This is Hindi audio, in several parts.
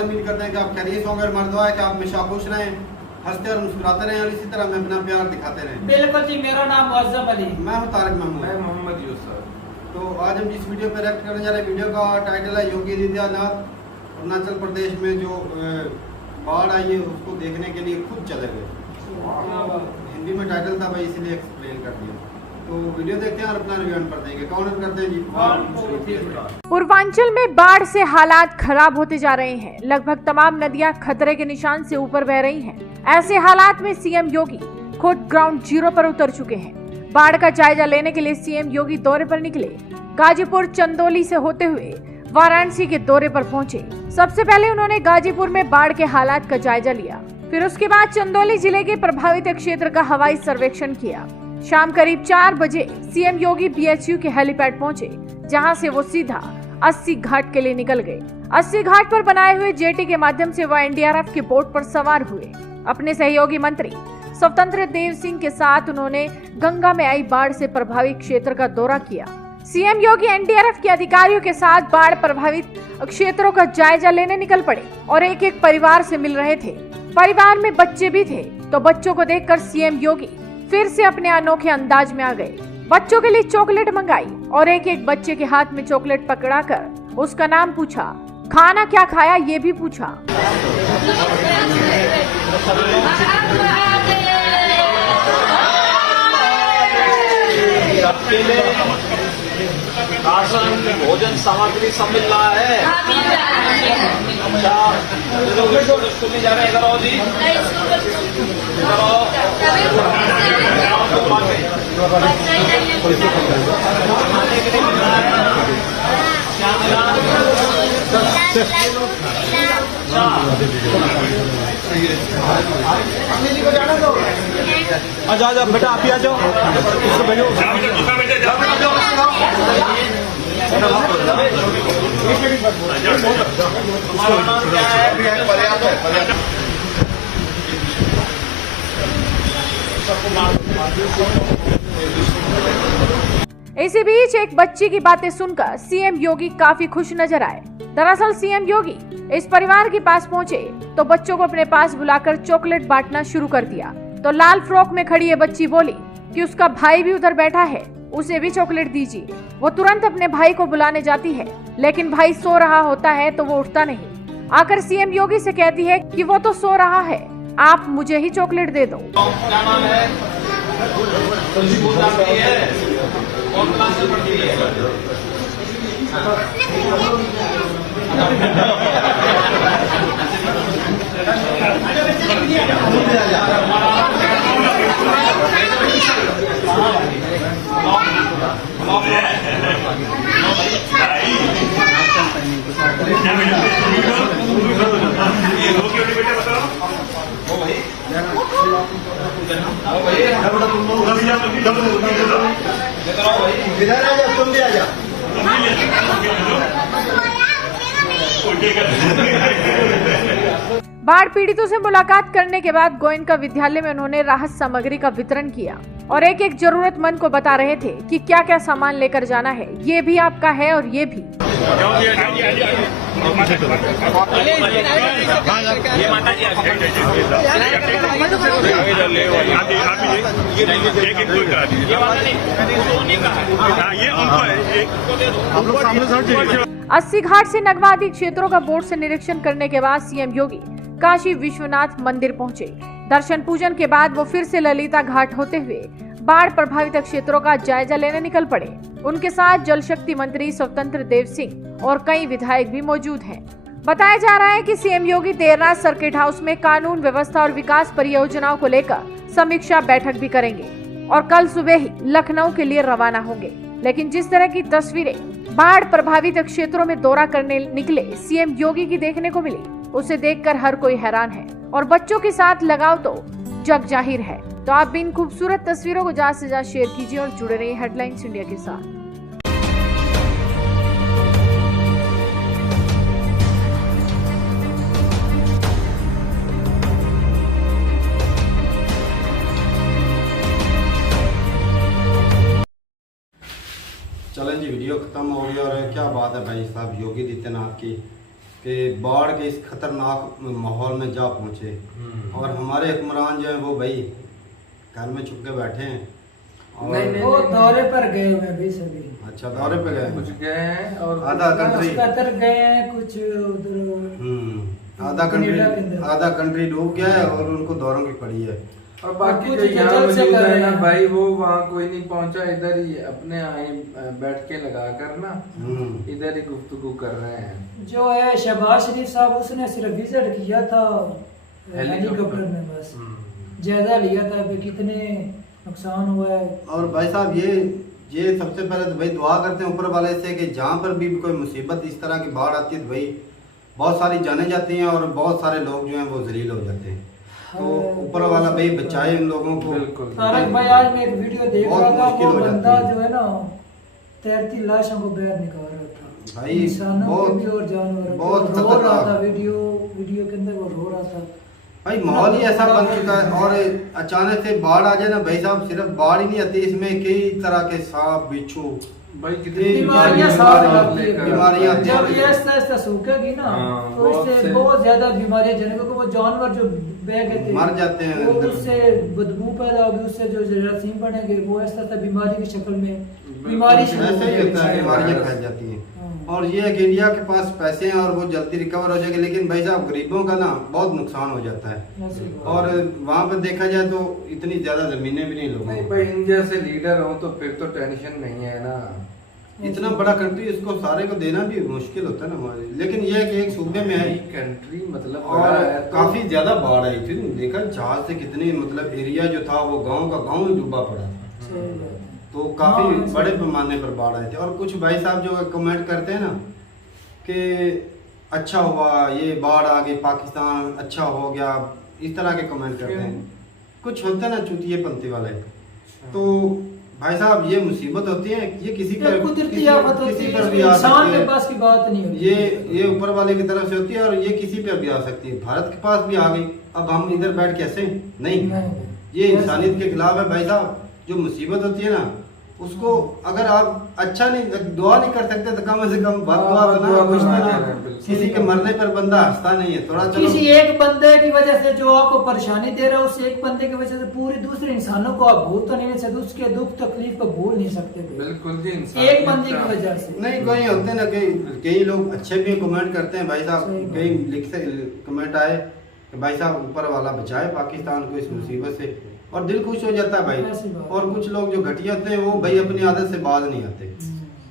फिलहाल उम्मीद करते हैं कि आप खैरियत होंगे और मर्द है कि आप हमेशा खुश रहें, हंसते और मुस्कुराते रहें और इसी तरह हमें अपना प्यार दिखाते रहें। बिल्कुल जी, मेरा नाम मुअज्जम अली, मैं हूँ तारिक महमूद, मैं मोहम्मद यूसुफ। तो आज हम जिस वीडियो पर रिएक्ट करने जा रहे हैं, वीडियो का टाइटल है योगी आदित्यनाथ अरुणाचल प्रदेश में जो बाढ़ आई है उसको देखने के लिए खुद चले गए। हिंदी में टाइटल था भाई, इसलिए एक्सप्लेन कर दिया। तो वीडियो देखते हैं और अपना रिव्यू पर देंगे। कौन करते हैं जी? पूर्वांचल में बाढ़ से हालात खराब होते जा रहे हैं। लगभग तमाम नदियां खतरे के निशान से ऊपर बह रही हैं। ऐसे हालात में सीएम योगी खुद ग्राउंड जीरो पर उतर चुके हैं। बाढ़ का जायजा लेने के लिए सीएम योगी दौरे पर निकले। गाजीपुर चंदौली से होते हुए वाराणसी के दौरे पर पहुंचे। सबसे पहले उन्होंने गाजीपुर में बाढ़ के हालात का जायजा लिया, फिर उसके बाद चंदौली जिले के प्रभावित क्षेत्र का हवाई सर्वेक्षण किया। शाम करीब 4 बजे सीएम योगी बीएचयू के हेलीपैड पहुंचे, जहां से वो सीधा 80 घाट के लिए निकल गए। 80 घाट पर बनाए हुए जेटी के माध्यम से वह एनडीआरएफ के बोट पर सवार हुए। अपने सहयोगी मंत्री स्वतंत्र देव सिंह के साथ उन्होंने गंगा में आई बाढ़ से प्रभावित क्षेत्र का दौरा किया। सीएम योगी एनडीआरएफ के अधिकारियों के साथ बाढ़ प्रभावित क्षेत्रों का जायजा लेने निकल पड़े और एक एक परिवार से मिल रहे थे। परिवार में बच्चे भी थे, तो बच्चों को देखकर सीएम योगी फिर से अपने अनोखे अंदाज में आ गए। बच्चों के लिए चॉकलेट मंगाई और एक एक बच्चे के हाथ में चॉकलेट पकड़ाकर उसका नाम पूछा, खाना क्या खाया ये भी पूछा। राशन भोजन सामग्री सब मिल रहा है। अच्छा, स्कूल नहीं जा रहे इधर आओ जी, इधर आओ। खाने के लिए मिल रहा है, क्या मिला? अच्छा जा बेटा, आप ही आ जाओ, इसको भेजो। इसी बीच एक बच्ची की बातें सुनकर सीएम योगी काफी खुश नजर आए। दरअसल सीएम योगी इस परिवार के पास पहुंचे तो बच्चों को अपने पास बुलाकर चॉकलेट बांटना शुरू कर दिया। तो लाल फ्रॉक में खड़ी ये बच्ची बोली कि उसका भाई भी उधर बैठा है, उसे भी चॉकलेट दीजिए। वो तुरंत अपने भाई को बुलाने जाती है, लेकिन भाई सो रहा होता है तो वो उठता नहीं। आकर सीएम योगी से कहती है कि वो तो सो रहा है, आप मुझे ही चॉकलेट दे दो। क्या नाम है? कौन क्लास में पढ़ती है? इधर आ जाओ, तुम भी आ जाओ। बाढ़ पीड़ितों से मुलाकात करने के बाद गोयनका विद्यालय में उन्होंने राहत सामग्री का वितरण किया और एक एक जरूरतमंद को बता रहे थे कि क्या क्या सामान लेकर जाना है, ये भी आपका है और ये भी। अस्सी घाट से नगवा आदि क्षेत्रों का बोट से निरीक्षण करने के बाद सीएम योगी काशी विश्वनाथ मंदिर पहुंचे। दर्शन पूजन के बाद वो फिर से ललिता घाट होते हुए बाढ़ प्रभावित क्षेत्रों का जायजा लेने निकल पड़े। उनके साथ जल शक्ति मंत्री स्वतंत्र देव सिंह और कई विधायक भी मौजूद हैं। बताया जा रहा है कि सीएम योगी देर रात सर्किट हाउस में कानून व्यवस्था और विकास परियोजनाओं को लेकर समीक्षा बैठक भी करेंगे और कल सुबह ही लखनऊ के लिए रवाना होंगे। लेकिन जिस तरह की तस्वीरें बाढ़ प्रभावित क्षेत्रों में दौरा करने निकले सीएम योगी की देखने को मिली, उसे देखकर हर कोई हैरान है और बच्चों के साथ लगाव तो जग जाहिर है। तो आप भी इन खूबसूरत तस्वीरों को ज्यादा से ज्यादा शेयर कीजिए और जुड़े रहिए हेडलाइंस इंडिया के साथ। चलें जी, वीडियो खत्म हो गई और क्या बात है भाई साहब, योगी आदित्यनाथ की कि बाढ़ के इस खतरनाक माहौल में जा पहुँचे और हमारे हुक्मरान जो हैं वो भाई घर में छुप के बैठे हैं और नहीं, वो दौरे पर गए हुए हैं अभी सभी। अच्छा दौरे पे गए कुछ गए हैं और आधा कंट्री कतर गए हैं, कुछ उधर आधा कंट्री डूब गया है और उनको दौरों की पड़ी है। और बाकी कुछ जो यहाँ जल से मौजूद कर है रहे ना हैं। भाई, वो वहाँ कोई नहीं पहुँचा, इधर ही अपने आई बैठ के लगा कर ना इधर ही गुफ्तगू कर रहे हैं। जो है शहबाज शरीफ साहब, उसने सिर्फ विजिट किया था हेलीकॉप्टर में, बस जायजा लिया था कि कितने नुकसान हुआ है। और भाई साहब ये सबसे पहले तो भाई दुआ करते हैं ऊपर वाले से कि जहाँ पर भी कोई मुसीबत इस तरह की बाढ़ आती है तो भाई बहुत सारी जाने जाती हैं और बहुत सारे लोग जो हैं वो जलील हो जाते हैं, तो ऊपर वाला भाई बचाए इन लोगों को। बिल्कुल। तारक भाई, आज मैं एक वीडियो देख बहुत रहा था, मुश्किल वो हो जाती बंदा है। जो है ना तैरती लाशों को बाहर निकाल रहा था, भाई इंसानों के भी और जानवरों बहुत के, रो रहा था। खतरनाक। वीडियो के अंदर वो रो रहा था। भाई माहौल ही ऐसा बन चुका है और अचानक से बाढ़ आ जाए ना भाई साहब, सिर्फ बाढ़ ही नहीं आती, इसमें कई तरह के सांप बिच्छू भाई बीमारियां साथ आती है। बीमारियां आती जब हैं। ये आहिस्ता आहिस्ता सूखेगी ना हाँ, तो इससे बहुत से- बहुत ज्यादा बीमारियां जनेंगी, क्योंकि वो जानवर जो बह गए थे मर जाते हैं वो अंदर। उससे बदबू पैदा होगी, उससे जो जरासीम बढ़ेंगे वो आहिस्ता आहिस्ता बीमारी की शक्ल में बीमारी शुरू ऐसे ही होगी। होता है, बीमारियां फैल जाती हैं। हाँ। और ये है कि इंडिया के पास पैसे हैं और वो जल्दी रिकवर हो जाएंगे, लेकिन भाई साहब गरीबों का ना बहुत नुकसान हो जाता है। ऐसी बात। और वहाँ पर देखा जाए तो इतनी ज्यादा जमीनें भी नहीं लोगों नहीं को। भाई, इन जैसे लीडर हो तो फिर तो टेंशन नहीं है ना। इतना बड़ा कंट्री, इसको सारे को देना भी मुश्किल होता है ना हमारे, लेकिन ये है कि एक सूबे में है कंट्री मतलब और बड़ा है तो- काफी ज्यादा बाढ़ आई थी। देखा जहाज से कितनी मतलब एरिया जो था वो गांव का गांव ही डूबा पड़ा था, सही बात है। तो काफी हाँ, ऐसे- बड़े पैमाने पर बाढ़ आए थे। और कुछ भाई साहब जो कमेंट करते हैं ना कि अच्छा हुआ ये बाढ़ आ गई, पाकिस्तान अच्छा हो गया, इस तरह के कमेंट करते हैं। कुछ होते हैं ना चुतिये पंथी वाले, तो भाई साहब ये मुसीबत होती है, ये किसी ये पर कुदरती आफत होती किसी है, पर भी आ इंसान सकती के है। पास की बात नहीं होती। ये ऊपर वाले की तरफ से होती है और ये किसी पे भी आ सकती है। भारत के पास भी आ गई, अब हम इधर बैठ कैसे नहीं, ये इंसानियत के खिलाफ है भाई साहब। जो मुसीबत होती है ना उसको अगर आप अच्छा नहीं दुआ नहीं कर सकते तो कम से कम बददुआ तो ना कुछ ना। किसी के मरने पर बंदा हंसता नहीं है, थोड़ा चलो किसी एक बंदे की वजह से जो आपको परेशानी दे रहा है, उस एक बंदे की वजह से पूरे दूसरे इंसानों को आप भूल तो नहीं सकते, उसके दुख तकलीफ को भूल नहीं सकते। बिल्कुल जी, एक बंदे की वजह से नहीं। कोई होते ना कई लोग अच्छे भी कमेंट करते हैं भाई साहब, सही कई लिखते कमेंट आए कि भाई साहब ऊपर वाला बचाए पाकिस्तान को इस मुसीबत से, और दिल खुश हो जाता है ऐसी भाई। बात। और कुछ लोग जो घटिया होते हैं वो भाई अपनी आदत से बाज नहीं आते।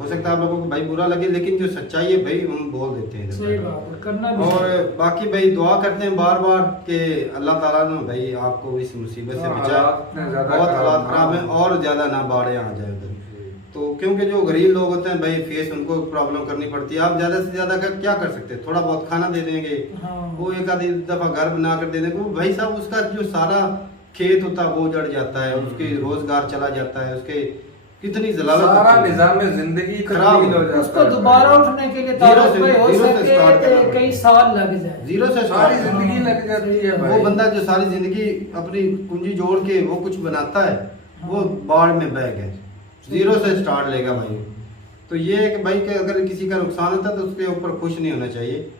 हो सकता है आप लोगों को भाई बुरा लगे, लेकिन जो सच्चाई है भाई हम बोल देते हैं। सही बात है, करना भी और चाहिए। बाकी भाई दुआ करते हैं बार बार कि अल्लाह ताला ने भाई आपको इस मुसीबत से हालात बचाए। इतने ज्यादा बहुत हालात खराब खराब है ना। और ज्यादा ना बाढ़े आ जाए उधर। तो क्योंकि जो गरीब लोग होते हैं भाई फेस उनको प्रॉब्लम करनी पड़ती है। आप ज्यादा से ज्यादा क्या कर सकते हैं, थोड़ा बहुत खाना दे देंगे, हाँ। वो एक आधी दफा घर बना कर दे देंगे, वो भाई साहब उसका जो सारा खेत होता है वो जड़ जाता है, उसके रोजगार चला जाता है, उसके कितनी जलालत सारा होती है। निजाम जिंदगी खराब तब्दील हो जाता उसको है। दोबारा उठने के लिए जीरो तारुफ से- पे हो जीरो से सके start करना तो कई पड़ेगा। साल लग जाए। जीरो से सारी start जिंदगी लग जाती है वो भाई। बंदा जो सारी जिंदगी अपनी पूंजी जोड़ के वो कुछ बनाता है, वो बाढ़ में बह गए। जीरो से स्टार्ट लेगा भाई। तो ये है कि भाई कि अगर किसी का नुकसान होता है तो उसके ऊपर खुश नहीं होना चाहिए।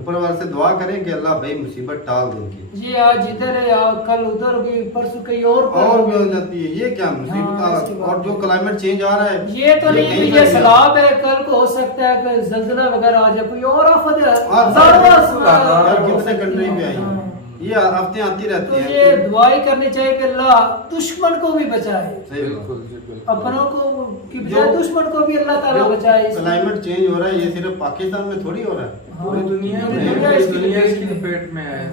ऊपर वाले से दुआ करें कि अल्लाह भाई मुसीबत टाल दे इनकी। ये आज इधर है या कल उधर होगी, परसों कहीं और पर और भी हो होगी। जाती है, ये क्या हाँ, इसकी मुसीबत। बात और जो क्लाइमेट चेंज आ रहा है ये तो नहीं कहीं कि ये पर भी- सैलाब है, कल को हो सकता है कि जल्जला वगैरह आ जाए, कोई और आफत है। हाँ, हजारों यार कितने कंट्री पे आई हाँ। हैं। ये हफ्ते आती रहती तो है। ये दुआई करनी चाहिए कि अल्लाह दुश्मन को भी बचाए, सही बात। बिल्कुल जी, बिल्कुल। अपनों को की बजाय जो- दुश्मन को भी अल्लाह ताला बचाए। क्लाइमेट चेंज हो रहा है, ये सिर्फ पाकिस्तान में थोड़ी हो रहा है, हाँ, पूरी दुनिया पूरी में दुनिया इसकी दुनिया लपेट इसकी में। लपेट में है।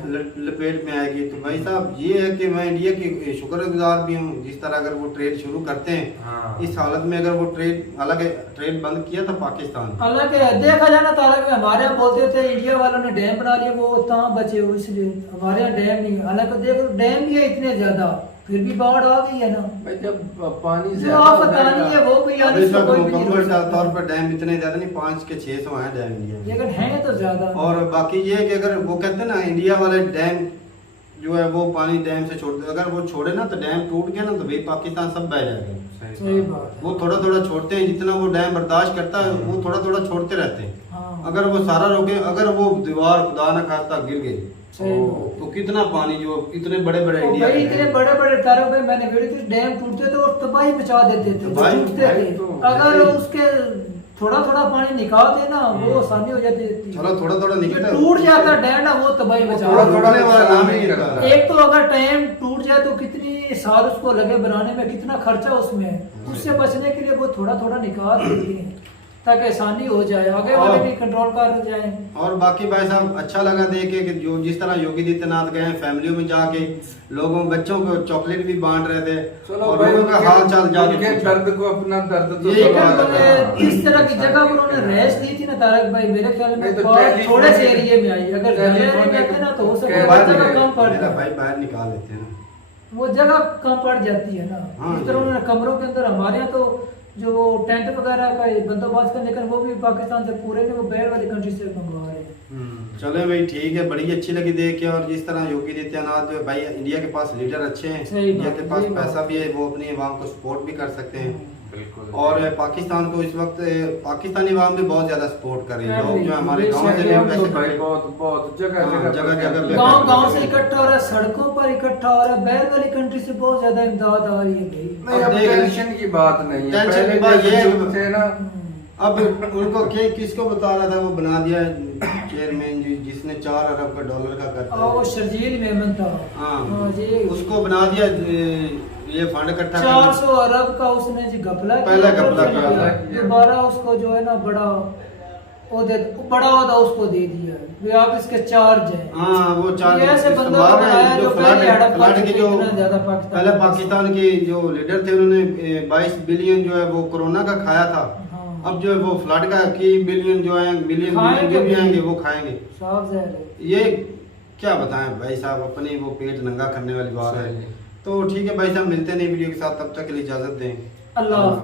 लपेट में आएगी। तो भाई साहब ये है कि मैं इंडिया की शुक्रगुजार भी हूँ, जिस तरह अगर वो ट्रेड शुरू करते हैं हाँ। इस हालत में, अगर वो ट्रेड अलग ट्रेड बंद किया था पाकिस्तान, हालांकि देखा जाए ना तारक में हमारे यहाँ बोलते थे इंडिया वालों ने डैम बना लिए, वो तहाँ बचे हो, इसलिए हमारे यहाँ डैम नहीं है। हालांकि देखो डैम भी है इतने ज्यादा, फिर भी बाढ़ आ गई है ना। भाई जब पानी जो ज्यादा आफत हो आनी जाएगा- है वो कोई आनी अभी से सब कोई भी नहीं मुकम्मल रोक सकता। तौर पर डैम इतने ज्यादा नहीं, 5 के 600 हैं डैम इंडिया में। लेकिन है तो ज्यादा। और बाकी ये है कि अगर वो कहते हैं ना इंडिया वाले जो है वो पानी डैम से छोड़ दे, अगर वो छोड़े ना तो डैम टूट गया ना तो भाई पाकिस्तान सब बह जाएगा। सही बात है। वो थोड़ा थोड़ा छोड़ते हैं, जितना वो डैम बर्दाश्त करता है वो थोड़ा थोड़ा छोड़ते रहते हैं। हाँ। अगर वो सारा रोके, अगर वो दीवार खुदा न खास्ता गिर गई सही बात। तो कितना पानी, जो इतने बड़े बड़े ओ इंडिया भाई के इतने हैं। बड़े बड़े तारों पे मैंने वीडियो की, डैम टूटते थे और तबाही मचा देते थे, तबाही, टूटते थे। तो अगर उसके थोड़ा थोड़ा पानी निकालते ना वो आसानी हो जाती थी। चलो थोड़ा थोड़ा जो निकलता है। टूट जाता डैम ना वो तबाही मचा थोड़ा देता। थोड़ा टूटने वाला नाम ही नहीं करता। एक तो अगर डैम टूट जाए तो कितनी साल उसको लगे बनाने में, कितना खर्चा उसमें है। उससे बचने के लिए वो थोड़ा थोड़ा निकाल देते हैं ताकि आसानी हो जाए, आगे वाले भी कंट्रोल कर जाए। और बाकी भाई साहब अच्छा लगा देख के कि जो जिस तरह योगी आदित्यनाथ गए फैमिलियों में जाके लोगों बच्चों को चॉकलेट भी बांट रहे थे चलो और भाई, लोगों का हाल चाल जाके उनके पूछा। दर्द को अपना दर्द तो ये दबा कर देना। इस तरह की जगह पर उन्होंने रेस्ट दी थी ना तारक भाई, मेरे ख्याल नहीं में तो बहुत टेलीफोन थोड़े से के- एरिया में आई। अगर ज्यादा एरिया टेलीफोन में के- आते ना तो हो सकता के है बाद जगह में- कम पड़ मेरा जाए। भाई बाहर निकाल लेते हैं ना। वो जगह कम पड़ जाती है ना। हाँ, इस तरह उन्होंने कमरों के अंदर, हमारे यहाँ तो जो टेंट वगैरह का बंदोबस्त करने का वो भी पाकिस्तान से पूरे नहीं, वो बैर वाली कंट्री से मंगवा रहे हैं। चलो भाई ठीक है, बड़ी अच्छी लगी देख के। और जिस तरह योगी आदित्यनाथ जो भाई इंडिया के पास लीडर अच्छे हैं, सही इंडिया बात के है, पास सही बात पैसा भी है, वो अपनी आवाम को सपोर्ट भी कर सकते हैं। बिल्कुल। और पाकिस्तान को इस वक्त पाकिस्तानी आवाम भी बहुत ज्यादा सपोर्ट कर रही है। हाँ, लोग जो हमारे बेशक, गांव से भी हम पैसे तो भाई बहुत बहुत जगह हाँ, जगह जगह जगह पे गांव गांव से इकट्ठा हो रहा है, सड़कों पर इकट्ठा हो रहा है। बैर वाली कंट्री से बहुत ज्यादा इमदाद आ रही है भाई। नहीं, अब अब देख- टेंशन की बात नहीं है। टेंशन पहले की बात जैसे ये है चुप थे ना, अब उनको किसको बता रहा था, वो बना दिया चेयरमैन जी जिसने 4 अरब का डॉलर का करता और वो शर्जील मेमन था। हाँ जी, उसको बना दिया ये फंड इकट्ठा करने। 400 अरब का उसने जी घपला किया, पहले घपला किया। दोबारा उसको जो है ना बड़ा ओहदा उसको दे दिया है। वे आप इसके चार्ज हैं। हाँ वो चार ये ऐसे बंदों को इस्तेमाल बनाया है, जो जो पहले हड़प्पा फ्लड के जो इतना ज्यादा पाकिस्तान पहले पाकिस्तान के जो लीडर थे उन्होंने 22 बिलियन जो है वो कोरोना का खाया था। हाँ। अब जो है वो फ्लड का की बिलियन जो है मिलियन खाएंगे जो भी भी। आएंगे वो खाएंगे। साफ ज़ाहिर है। ये क्या बताएं भाई साहब, अपने वो पेट नंगा करने वाली बात है। सही है। तो ठीक है भाई साहब, मिलते हैं नई वीडियो के साथ, तब तक के लिए इजाजत दें। अल्लाह